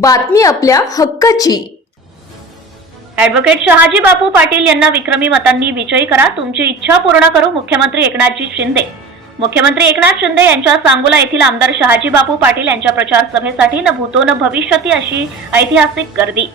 बातमी आपल्या हक्काची. ऍडव्होकेट शहाजी बापू पाटील यांना विक्रमी मतांनी विजयी करा. तुमची इच्छा पूर्ण करू मुख्यमंत्री एकनाथजी शिंदे. मुख्यमंत्री एकनाथ शिंदे यांच्या सांगोला येथील आमदार शहाजी बापू पाटील यांच्या प्रचार सभेसाठी न भूतो न भविष्यती अशी ऐतिहासिक गर्दी.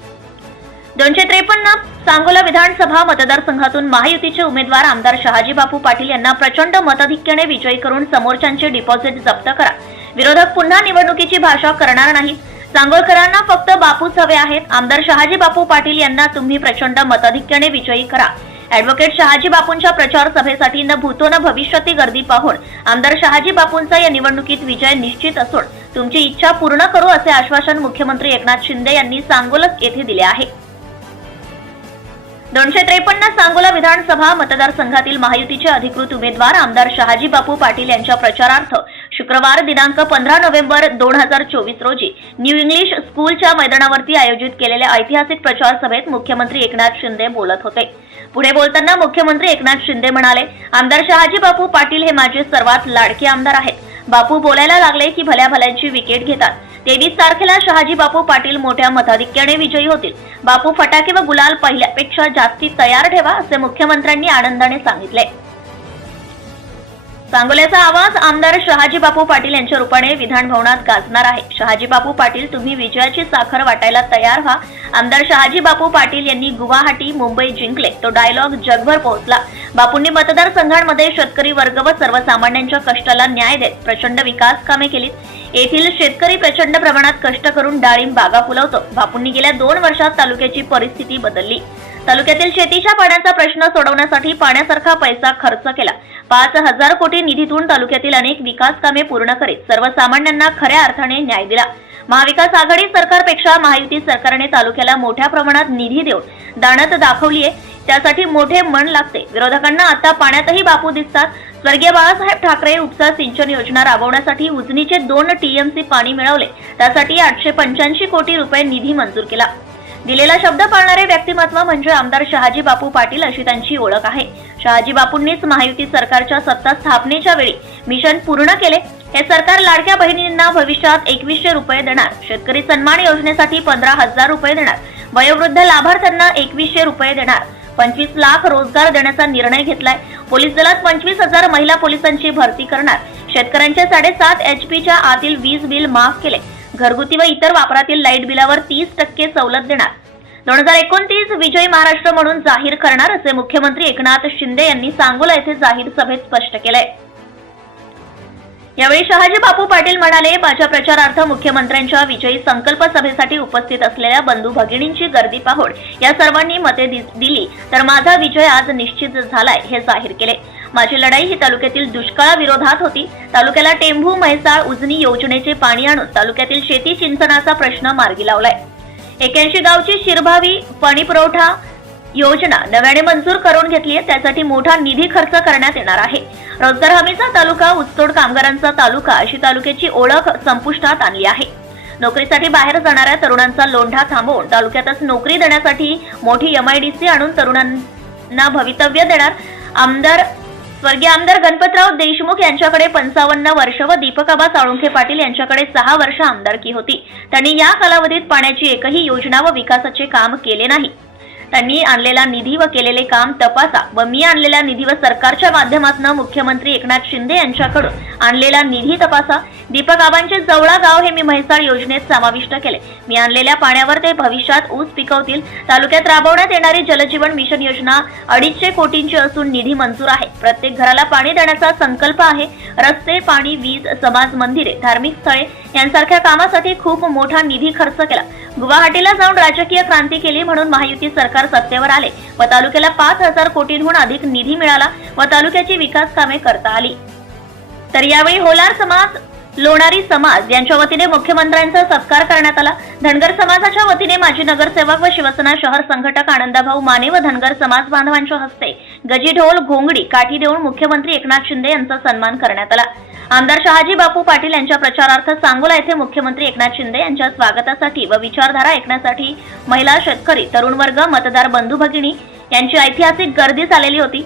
दोनशे त्रेपन्न सांगोला विधानसभा मतदारसंघातून महायुतीचे उमेदवार आमदार शहाजी बापू पाटील यांना प्रचंड मताधिक्याने विजयी करून समोरच्यांचे डिपॉझिट जप्त करा. विरोधक पुन्हा निवडणुकीची भाषा करणार नाहीत. सांगोलकरांना फक्त बापूच हवे आहेत. आमदार शहाजी बापू पाटील यांना तुम्ही प्रचंड मताधिक्याने विजयी करा. ऍडव्होकेट शहाजी बापूंच्या प्रचार सभेसाठी न भूतो न भविष्यती गर्दी पाहून आमदार शहाजी बापूंचा या निवडणुकीत विजय निश्चित असून तुमची इच्छा पूर्ण करू असे आश्वासन मुख्यमंत्री एकनाथ शिंदे यांनी सांगोलच येथे दिले आहे. दोनशे त्रेपन्न सांगोला विधानसभा मतदारसंघातील महायुतीचे अधिकृत उमेदवार आमदार शहाजी बापू पाटील यांच्या प्रचारार्थ शुक्रवार दिनांक पंधरा नोव्हेंबर दोन हजार चोवीस रोजी न्यू इंग्लिश स्कूलच्या मैदानावरती आयोजित केलेल्या ऐतिहासिक प्रचार सभेत मुख्यमंत्री एकनाथ शिंदे बोलत होते. पुढे बोलताना मुख्यमंत्री एकनाथ शिंदे म्हणाले आमदार शहाजी बापू पाटील हे माझे सर्वात लाडके आमदार आहेत. बापू बोलायला लागले की भल्या भल्यांची विकेट घेतात. तेवीस तारखेला शहाजी बापू पाटील मोठ्या मताधिक्याने विजयी होतील. बापू फटाके व गुलाल पहिल्यापेक्षा जास्ती तयार ठेवा असे मुख्यमंत्र्यांनी आनंदाने सांगितले. सांगोल्याचा आवाज आमदार शहाजी बापू पाटील यांच्या रूपाने विधान भवनात गाजणार आहे. शहाजी बापू पाटील तुम्ही विजयाची साखर वाटायला तयार व्हा. आमदार शहाजी बापू पाटील यांनी गुवाहाटी मुंबई जिंकले. तो डायलॉग जगभर पोहोचला. बापूंनी मतदारसंघांमध्ये शेतकरी वर्ग व सर्वसामान्यांच्या कष्टाला न्याय देत प्रचंड विकास कामे केलीत. येथील शेतकरी प्रचंड प्रमाणात कष्ट करून डाळिंब बागा फुलवतो. बापूंनी गेल्या दोन वर्षात तालुक्याची परिस्थिती बदलली. तालुक्यातील शेतीच्या पाण्याचा प्रश्न सोडवण्यासाठी पाण्यासारखा पैसा खर्च केला. पाच हजार कोटी निधीतून तालुक्यातील अनेक विकास कामे पूर्ण करीत सर्वसामान्यांना खऱ्या अर्थाने न्याय दिला. महाविकास आघाडी सरकारपेक्षा महायुती सरकारने तालुक्याला मोठ्या प्रमाणात निधी देऊन दाणत दाखवलीये. त्यासाठी मोठे मन लागते. विरोधकांना आता पाण्यातही बापू दिसतात. स्वर्गीय बाळासाहेब ठाकरे उपसा सिंचन योजना राबवण्यासाठी उजनीचे दोन टीएमसी पाणी मिळवले. त्यासाठी आठशे पंच्याऐंशी कोटी रुपये निधी मंजूर केला. दिलेला शब्द पाळणारे व्यक्तिमत्व म्हणजे आमदार शहाजी बापू पाटील अशी त्यांची ओळख आहे. शहाजी बापूंनीच महायुती सरकारच्या सत्ता स्थापनेच्या वेळी मिशन पूर्ण केले. हे सरकार लाडक्या बहिणींना भविष्यात एकवीसशे रुपये देणार. शेतकरी सन्मान योजनेसाठी पंधरा हजार रुपये देणार. वयोवृद्ध लाभार्थ्यांना एकवीसशे रुपये देणार. पंचवीस लाख रोजगार देण्याचा निर्णय घेतलाय. पोलीस दलात पंचवीस हजार महिला पोलिसांची भरती करणार. शेतकऱ्यांच्या साडेसात एच पीच्या आतील वीज बिल माफ केले. घरगुती व इतर वापरातील लाइट बिलावर तीस टक्के सवलत देणार. दोन हजार एकोणतीस विजयी महाराष्ट्र म्हणून जाहीर करणार असे मुख्यमंत्री एकनाथ शिंदे यांनी सांगोला येथे जाहीर सभेत स्पष्ट केलंय. यावेळी शहाजी बापू पाटील म्हणाले माझ्या प्रचारार्थ मुख्यमंत्र्यांच्या विजयी संकल्प सभेसाठी उपस्थित असलेल्या बंधू भगिनींची गर्दी पाहून या सर्वांनी मते दिली. तर माझा विजय आज निश्चित झालाय हे जाहीर केले. माझी लढाई ही तालुक्यातील दुष्काळाविरोधात होती. तालुक्याला टेंभू म्हैसाळ उजनी योजनेचे पाणी आणून तालुक्यातील शेती सिंचनाचा प्रश्न मार्गी लावलाय. एक्याऐंशी गावची शिरभावी पाणी पुरवठा योजना नव्याने मंजूर करून घेतली आहे. त्यासाठी मोठा निधी खर्च करण्यात येणार आहे. रोजगार हमीचा तालुका ऊसतोड कामगारांचा तालुका अशी तालुक्याची ओळख संपुष्टात आणली आहे. नोकरीसाठी बाहेर जाणाऱ्या तरुणांचा लोंढा थांबवून तालुक्यातच नोकरी देण्यासाठी मोठी एमआयडीसी आणून तरुणांना भवितव्य देणार आमदार स्वर्गीय आमदार गणपतराव देशमुख यांच्याकडे पंचावन्न वर्ष व दीपकाबा साळुंखे पाटील यांच्याकडे सहा वर्ष आमदारकी होती. त्यांनी या कालावधीत पाण्याची एकही योजना व विकासाचे काम केले नाही. त्यांनी आणलेला निधी व केलेले काम तपासा व मी आणलेला निधी व सरकारच्या माध्यमातून मुख्यमंत्री एकनाथ शिंदे यांच्याकडून आणलेला निधी तपासा. दीपक आबांचे जवळा गाव हे मी म्हैसाळ योजनेत समाविष्ट केले. मी आणलेल्या पाण्यावर ते भविष्यात ऊस पिकवतील. तालुक्यात राबवण्यात येणारी जलजीवन मिशन योजना अडीचशे कोटींची असून निधी मंजूर आहे. प्रत्येक घराला पाणी देण्याचा संकल्प आहे. रस्ते पाणी वीज समाज मंदिरे धार्मिक स्थळे यांसारख्या कामासाठी खूप मोठा निधी खर्च केला. गुवाहाटीला जाऊन राजकीय क्रांती केली म्हणून महायुती सरकार सत्तेवर आले. व तालुक्याला पाच हजार कोटींहून अधिक निधी मिळाला व तालुक्याची विकास कामे करता आली. तर यावेळी होलार समाज लोणारी समाज यांच्या वतीने मुख्यमंत्र्यांचा सत्कार करण्यात आला. धनगर समाजाच्या वतीने माजी नगरसेवक व शिवसेना शहर संघटक आनंदभाऊ माने व धनगर समाज बांधवांच्या हस्ते गजी ढोल घोंगडी काठी देऊन मुख्यमंत्री एकनाथ शिंदे यांचा सन्मान करण्यात आला. आमदार शहाजी बापू पाटील यांच्या प्रचारार्थ सांगोला येथे मुख्यमंत्री एकनाथ शिंदे यांच्या स्वागतासाठी व विचारधारा ऐकण्यासाठी महिला शेतकरी तरुण वर्ग मतदार बंधू भगिनी यांची ऐतिहासिक गर्दी झालेली होती.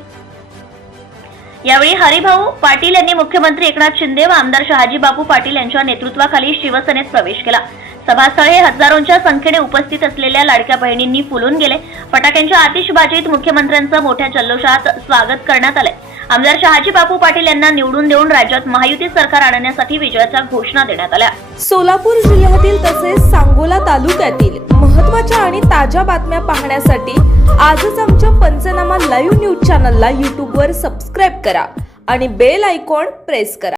यावेळी हरिभाऊ पाटील यांनी मुख्यमंत्री एकनाथ शिंदे व आमदार शहाजी बापू पाटील यांच्या नेतृत्वाखाली शिवसेनेत प्रवेश केला. सभास्थळी हजारोंच्या संख्येने उपस्थित असलेल्या लाडक्या बहिणींनी फुलून गेले. फटाक्यांच्या आतिषबाजीत मुख्यमंत्र्यांचं मोठ्या जल्लोषात स्वागत करण्यात आलंय. आमदार शहाजी बापू पाटील यांना निवडून देऊन राज्यात महायुती सरकार आणण्यासाठी विजयाच्या घोषणा देण्यात आल्या. सोलापूर जिल्ह्यातील तसेच सांगोला तालुक्यातील महत्त्वाच्या आणि ताज्या बातम्या पाहण्यासाठी आजच आमच्या पंचनामा लाईव्ह न्यूज चॅनलला यूट्यूबवर सबस्क्राईब करा आणि बेल आयकॉन प्रेस करा.